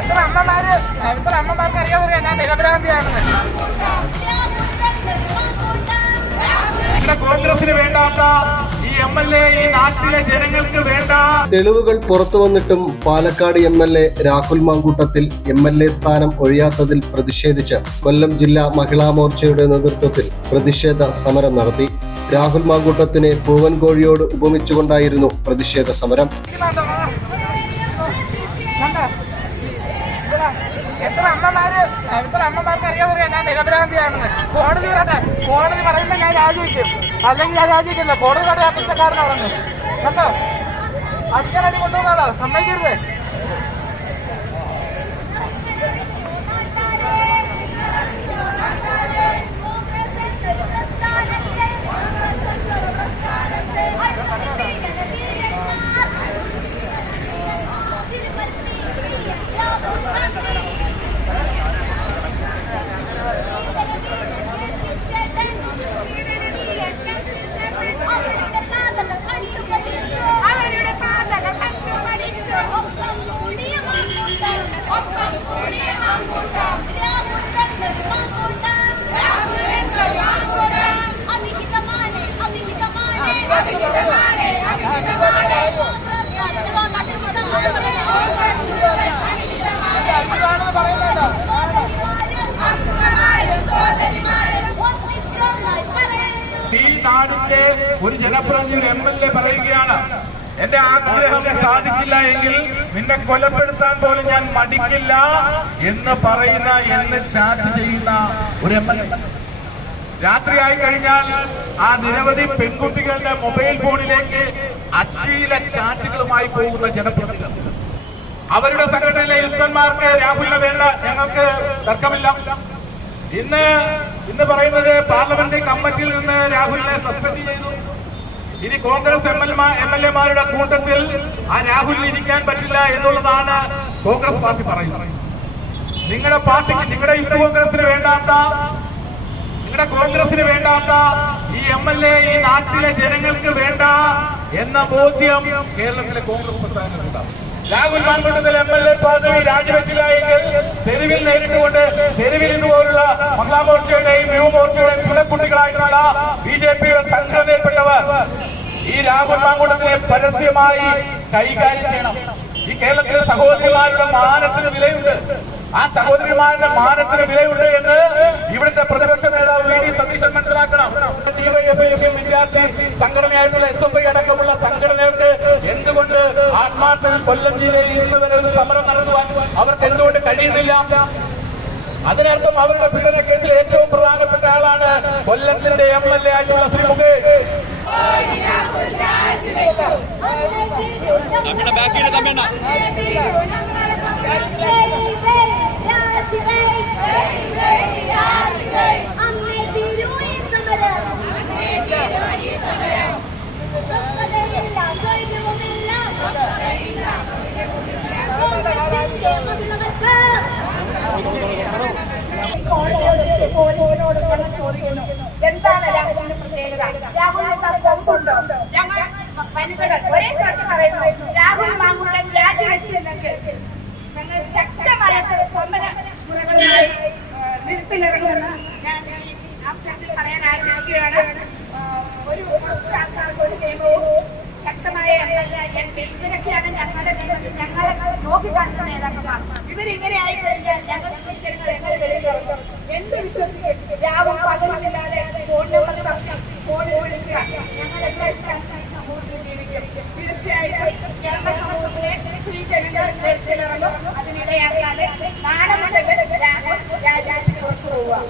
എത്ര അമ്മമാര് എത്ര അമ്മമാർക്ക് അറിയാതെ ഞാൻ നിരപരാധിയാണെന്ന്. ഇവിടെ കോൺഗ്രസിന് വേണ്ടാത്ത ഈ എം എൽ എ ഈ നാട്ടിലെ ജനങ്ങൾക്ക് വേണ്ട. തെളിവുകൾ പുറത്തു വന്നിട്ടും Palakkad M L A Rahul Mamkootathil M L A സ്ഥാനം ഒഴിയാത്തതിൽ പ്രതിഷേധിച്ച് കൊല്ലം ജില്ലാ മഹിളാ മോർച്ചയുടെ നേതൃത്വത്തിൽ പ്രതിഷേധ സമരം നടത്തി. രാഹുൽ മാങ്കൂട്ടത്തിനെ പൂവൻകോഴിയോട് ഉപമിച്ചുകൊണ്ടായിരുന്നു പ്രതിഷേധ സമരം. എത്ര അമ്മമാര് എത്ര അമ്മമാർക്ക് അറിയാതെ ഞാൻ നിരപരാധിയാണെന്ന്. കോടതി പറയട്ടെ കോടതി പറയുമ്പോൾ ഞാൻ രാജിവെക്കും. അല്ലെങ്കിൽ ഞാൻ രാജിവെക്കില്ല. കോടതി പറയാ കുറ്റക്കാരനാണെന്ന്. കേട്ടോ അടിച്ചാലടി കൊണ്ടുപോകുന്നതാ സമ്മതിക്കരുത്. ഒരു ജനപ്രതിനിധി ഒരു എം എൽ എ പറയുകയാണ് എന്റെ ആഗ്രഹം സാധിക്കില്ല എങ്കിൽ നിന്നെ കൊലപ്പെടുത്താൻ പോലും ഞാൻ മടിക്കില്ല എന്ന് പറയുന്ന എന്ന് ചാറ്റ് ചെയ്യുന്ന ഒരു എം എൽ എ. രാത്രിയായി കഴിഞ്ഞാൽ ആ നിരവധി പെൺകുട്ടികളുടെ മൊബൈൽ ഫോണിലേക്ക് അശ്ലീല ചാറ്റുകളുമായി പോകുന്ന ജനപ്രതിനിധികൾ. അവരുടെ സംഘടനയിലെ യുദ്ധന്മാർക്ക് രാഹുലിനെ വേണ്ട ഞങ്ങൾക്ക് തർക്കമില്ല. ഇന്ന് ഇന്ന് പറയുന്നത് പാർലമെന്റ് കമ്മിറ്റിയിൽ നിന്ന് രാഹുലിനെ സസ്പെൻഡ് ചെയ്തു ഇനി Congress M L M L എമാരുടെ കൂട്ടത്തിൽ ആ രാഹുൽ ഇരിക്കാൻ പറ്റില്ല എന്നുള്ളതാണ് കോൺഗ്രസ് പാർട്ടി പറയുന്നത്. നിങ്ങളുടെ പാർട്ടിക്ക് നിങ്ങളുടെ യുദ്ധ കോൺഗ്രസിന് വേണ്ടാത്ത നിങ്ങളുടെ കോൺഗ്രസിന് വേണ്ടാത്ത ഈ എം എൽ എ ഈ നാട്ടിലെ ജനങ്ങൾക്ക് വേണ്ട എന്ന ബോധ്യം കേരളത്തിലെ Congress പ്രസ്ഥാനങ്ങൾക്കുണ്ടാവും Rahul Mamkootathil M L A പദവി രാജിവെച്ചില്ല എങ്കിൽ തെരുവിൽ നേരിട്ടുകൊണ്ട് തെരുവിൽ ഇതുപോലുള്ള മഹിളാ മോർച്ചയുടെയും യുവമോർച്ചയുടെയും ചുണക്കുട്ടികളായിട്ടുള്ള ബി ജെ പിയുടെ സംഘടനയിൽപ്പെട്ടവർ ഈ രാഹുൽ മാങ്കൂട്ടത്തിനെ പരസ്യമായി കൈകാര്യം ചെയ്യണം. ഈ കേരളത്തിലെ സഹോദരിമാരുടെ മാനത്തിന് വിലയുണ്ട്. ആ സഹോദരിമാരുടെ മാനത്തിന് വിലയുണ്ട് എന്ന് ആത്മാർത്ഥത്തിൽ കൊല്ലം ജില്ലയിൽ ഇന്ന് വരെ ഒരു സമരം നടത്തുവാൻ അവർക്ക് എന്തുകൊണ്ട് കഴിയുന്നില്ല? അതിനർത്ഥം അവരുടെ പീഡന കേസിൽ ഏറ്റവും പ്രധാനപ്പെട്ട ആളാണ് കൊല്ലത്തിന്റെ എം എൽ എ ആയിട്ടുള്ള ശ്രീ മുകേഷ്. കോടതിയോട് പോലീസിനോട് ചോദിക്കുന്നു എന്താണ് രാഹുലിന്റെ പ്രത്യേകത? രാഹുലിന്റെ കൊമ്പുണ്ടോ? ഞങ്ങൾ വനിതകൾ ഒരേ സ്വരത്തിൽ പറയുന്നു രാഹുൽ മാങ്കുട്ടൻ രാജിവെച്ചില്ലെങ്കിൽ ഞങ്ങൾ ശക്തമായ സമര മുറകളുമായി നിരത്തിലിറങ്ങുമെന്ന് ഞാൻ ഈ അവസരത്തിൽ പറയാൻ ആഗ്രഹിക്കുകയാണ്. ഒരു കുറച്ച് ആൾക്കാർക്ക് ഒരു നിയമവും ശക്തമായ ഇവരൊക്കെയാണ് ഞങ്ങളുടെ ഞങ്ങളെ നോക്കി കാണുന്ന നേതാക്കന്മാർ. ഇവരിങ്ങനെ ആയി കഴിഞ്ഞാൽ ഞങ്ങൾ കേരള സമൂഹത്തിലെ സ്ത്രീ ജനങ്ങൾ അതിനിടയാക്കാതെ നാണമുണ്ടെങ്കിൽ രാജ്യം രാജിവെച്ച് പുറത്തു പോവുക